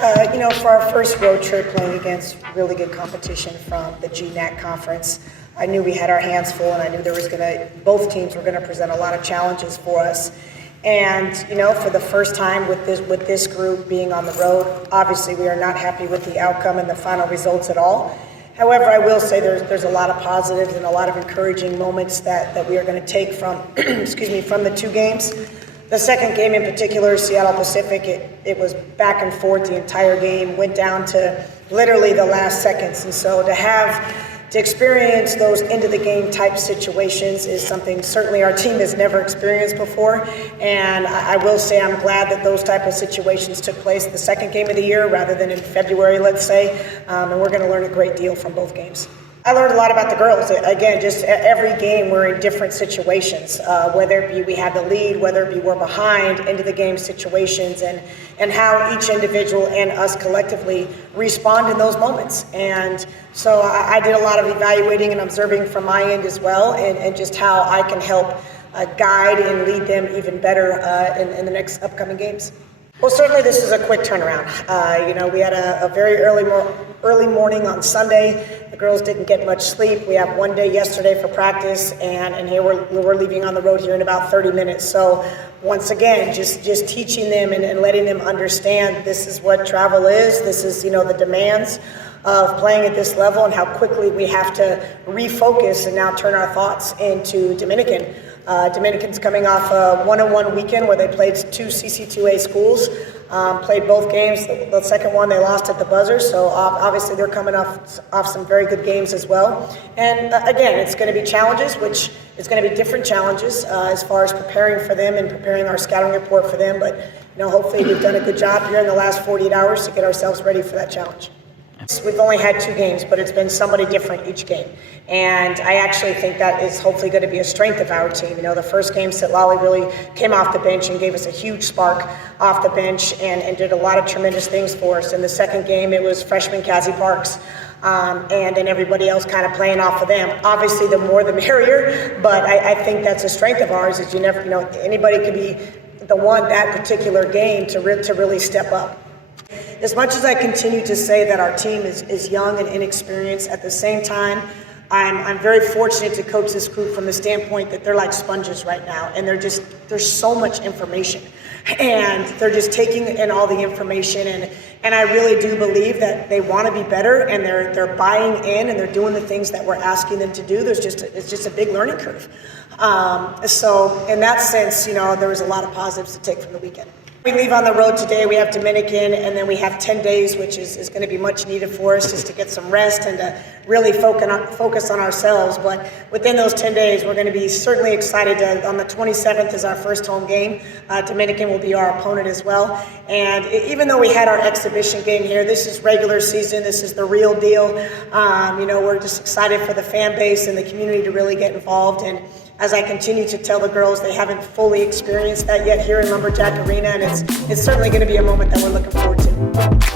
For our first road trip playing against really good competition from the GNAC conference, I knew we had our hands full, and I knew both teams were gonna present a lot of challenges for us. And for the first time with this group being on the road, obviously we are not happy with the outcome and the final results at all. However, I will say there's a lot of positives and a lot of encouraging moments that we are going to take from from the two games. The second game in particular, Seattle Pacific, it was back and forth the entire game, went down to literally the last seconds. And so to experience those into the game type situations is something certainly our team has never experienced before. And I will say I'm glad that those type of situations took place the second game of the year rather than in February, let's say. And we're going to learn a great deal from both games. I learned a lot about the girls. Again, just every game we're in different situations, whether it be we have the lead, whether it be we're behind, into the game situations, and how each individual and us collectively respond in those moments. And so I did a lot of evaluating and observing from my end as well, and just how I can help guide and lead them even better in the next upcoming games. Well, certainly this is a quick turnaround. We had a very early morning on Sunday. The girls didn't get much sleep. We have one day yesterday for practice, and here we're leaving on the road here in about 30 minutes. So once again, just teaching them and letting them understand this is what travel is. This is, the demands of playing at this level and how quickly we have to refocus and now turn our thoughts into Dominican. Dominican's coming off a 1-on-1 weekend where they played two CC2A schools, played both games. The second one they lost at the buzzer, so obviously they're coming off some very good games as well. And again, it's going to be challenges, which is going to be different challenges as far as preparing for them and preparing our scouting report for them. But hopefully we've done a good job here in the last 48 hours to get ourselves ready for that challenge. We've only had two games, but it's been somebody different each game. And I actually think that is hopefully going to be a strength of our team. The first game, Sitlali really came off the bench and gave us a huge spark off the bench and did a lot of tremendous things for us. In the second game, it was freshman Cassie Parks. And then everybody else kind of playing off of them. Obviously, the more the merrier, but I think that's a strength of ours is you never, anybody could be the one that particular game to really step up. As much as I continue to say that our team is young and inexperienced, at the same time, I'm very fortunate to coach this group from the standpoint that they're like sponges right now, and there's so much information, and they're just taking in all the information, and I really do believe that they want to be better, and they're buying in, and they're doing the things that we're asking them to do. It's just a big learning curve. So in that sense, there was a lot of positives to take from the weekend. We leave on the road today. We have Dominican, and then we have 10 days, which is going to be much needed for us just to get some rest and to really focus on ourselves. But within those 10 days, we're going to be certainly excited. On the 27th is our first home game. Dominican will be our opponent as well. And even though we had our exhibition game here, this is regular season. This is the real deal. We're just excited for the fan base and the community to really get involved. And as I continue to tell the girls, they haven't fully experienced that yet here in Lumberjack Arena, and it's certainly going to be a moment that we're looking forward to.